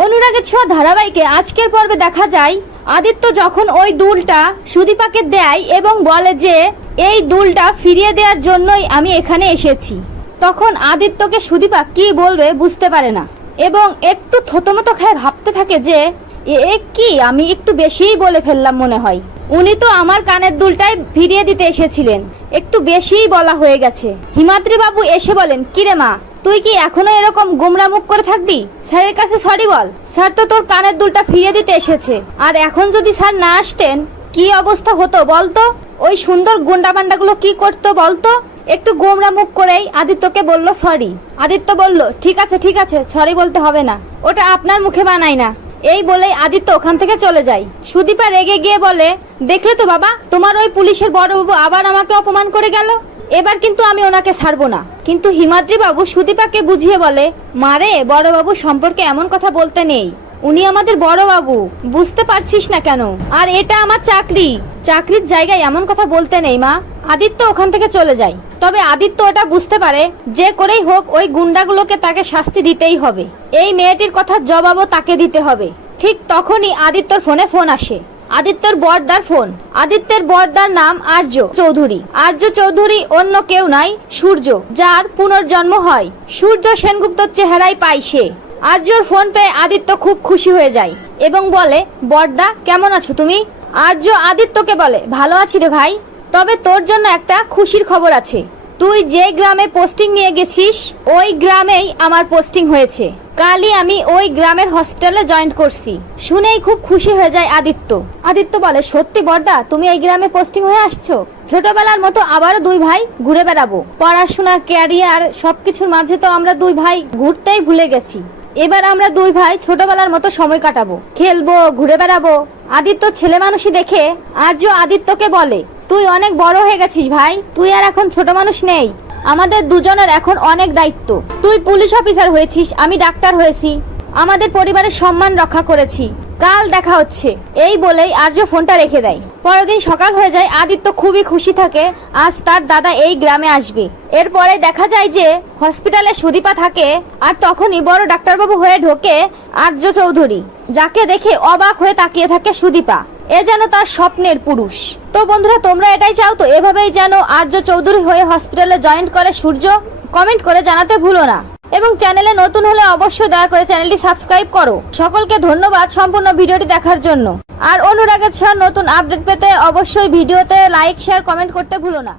অনুরাগের ছোঁয়া ধারাবাহিকে আজকের পর্বে দেখা যায়, আদিত্য যখন ওই দুলটা সুদীপাকে দেয় এবং বলে যে, এই দুলটা ফিরিয়ে দেওয়ার জন্যই আমি এখানে এসেছি। তখন আদিত্যকে সুদীপা কি বলবে বুঝতে পারে না এবং একটু থতমত খায় ভাবতে থাকে যে, এ কি? আমি একটু বেশিই বলে ফেললাম মনে হয়। উনি তো আমার কানের দুলটাই ফিরিয়ে দিতে এসেছিলেন। একটু বেশিই বলা হয়ে গেছে। হিমাদ্রি বাবু এসে বলেন, কিরে মা তুই কি এখনও এরকম গোমরা মুখ করে থাকবি? স্যারের কাছে সরি বল। স্যার তো তোর কানের দুলটা ফিরিয়ে দিতে এসেছে। আর এখন যদি স্যার না আসতেন, কি অবস্থা হতো বলতো? ওই সুন্দর গুন্ডা বান্ডাগুলো কি করতো বলতো? একটু গোমরা মুখ করেই আদিত্যকে বলল সরি আদিত্য বলল, ঠিক আছে ঠিক আছে সরি বলতে হবে না। ওটা আপনার মুখে বানাই না। এই বলেই আদিত্য ওখান থেকে চলে যায়। সুদীপা রেগে গিয়ে বলে, দেখলে তো বাবা, তোমার ওই পুলিশের বড়বাবু আবার আমাকে অপমান করে গেল। এবার কিন্তু আমি ওনাকে ছাড়বো না। কিন্তু হিমাদ্রি বাবু সুদীপাকে বুঝিয়ে বলে, মারে, বড়বাবু সম্পর্কে এমন কথা বলতে নেই। উনি আমাদের বড় বাবু বুঝতে পারছিস না কেন? আর এটা আমার চাকরি। চাকরির জায়গায় এমন কথা বলতে নেই, মা। আদিত্য ওখান থেকে চলে যায়। তবে আদিত্য ওটা বুঝতে পারে, যে করেই হোক ওই গুন্ডাগুলোকে তাকে শাস্তি দিতেই হবে। এই মেয়েটির কথার জবাবও তাকে দিতে হবে। ঠিক তখনই আদিত্যর ফোনে ফোন আসে। আদিত্যর বর্দার ফোন। আদিত্যের বর্দার নাম আর্য চৌধুরী। আর্য চৌধুরী অন্য কেউ নাই, সূর্য, যার পুনর্জন্ম হয়। সূর্য সেনগুপ্তর চেহারায় পায় সে। আর্যর ফোন পেয়ে আদিত্য খুব খুশি হয়ে যায় এবং বলে, বর্দা, কেমন আছো তুমি? আর্য আদিত্যকে বলে, ভালো আছি রে ভাই। তবে তোর জন্য একটা খুশির খবর আছে। তুই যে গ্রামে পোস্টিং নিয়ে গেছিস, ওই গ্রামেই আমার পোস্টিং হয়েছে। কালই আমি ওই গ্রামের হসপিটালে জয়েন করছি। শুনেই খুব খুশি হয়ে যায় আদিত্য। আদিত্য বলে, সত্যি বর্দা, তুমি এই গ্রামে পোস্টিং হয়ে আসছো? ছোটবেলার মতো আবারও দুই ভাই ঘুরে বেড়াবো। পড়াশোনা ক্যারিয়ার সবকিছুর মাঝে তো আমরা দুই ভাই ঘুরতেই ভুলে গেছি। এবার আমরা দুই ভাই ছোটবেলার মতো সময় কাটাবো। খেলব, ঘুরে বেড়াবো। আদিত্য ছেলে মানুষই দেখে আর্য আদিত্যকে বলে, তুই অনেক বড় হয়ে গেছিস ভাই। তুই আর এখন ছোট মানুষ নেই। আমাদের দুজনের এখন অনেক দায়িত্ব। তুই পুলিশ অফিসার হয়েছিস, আমি ডাক্তার হয়েছি। আমাদের পরিবারের সম্মান রক্ষা করেছি। কাল দেখা হচ্ছে। এই বলেই আর্য ফোনটা রেখে দেয়। পরের দিন সকাল হয়ে যায়, আদিত্য খুবই খুশি থাকে, আজ তার দাদা এই গ্রামে আসবে। এরপরে দেখা যায় যে, হসপিটালে সুদীপা থাকে, আর তখনই বড় ডাক্তারবাবু হয়ে ঢোকে আর্য চৌধুরী, যাকে দেখে অবাক হয়ে তাকিয়ে থাকে সুদীপা। এ যেন তার স্বপ্নের পুরুষ। তো বন্ধুরা, তোমরা এটাই চাও তো? এভাবেই যেন আর্য চৌধুরী হয়ে হসপিটালে জয়েন্ট করে সূর্য? কমেন্ট করে জানাতে ভুলো না। এবং চ্যানেলে নতুন হলে অবশ্যই দয়া করে চ্যানেলটি সাবস্ক্রাইব করো। সকলকে ধন্যবাদ সম্পূর্ণ ভিডিওটি দেখার জন্য। আর অনুরাগের ছোঁয়ার নতুন আপডেট পেতে অবশ্যই ভিডিওতে লাইক, শেয়ার, কমেন্ট করতে ভুলো না।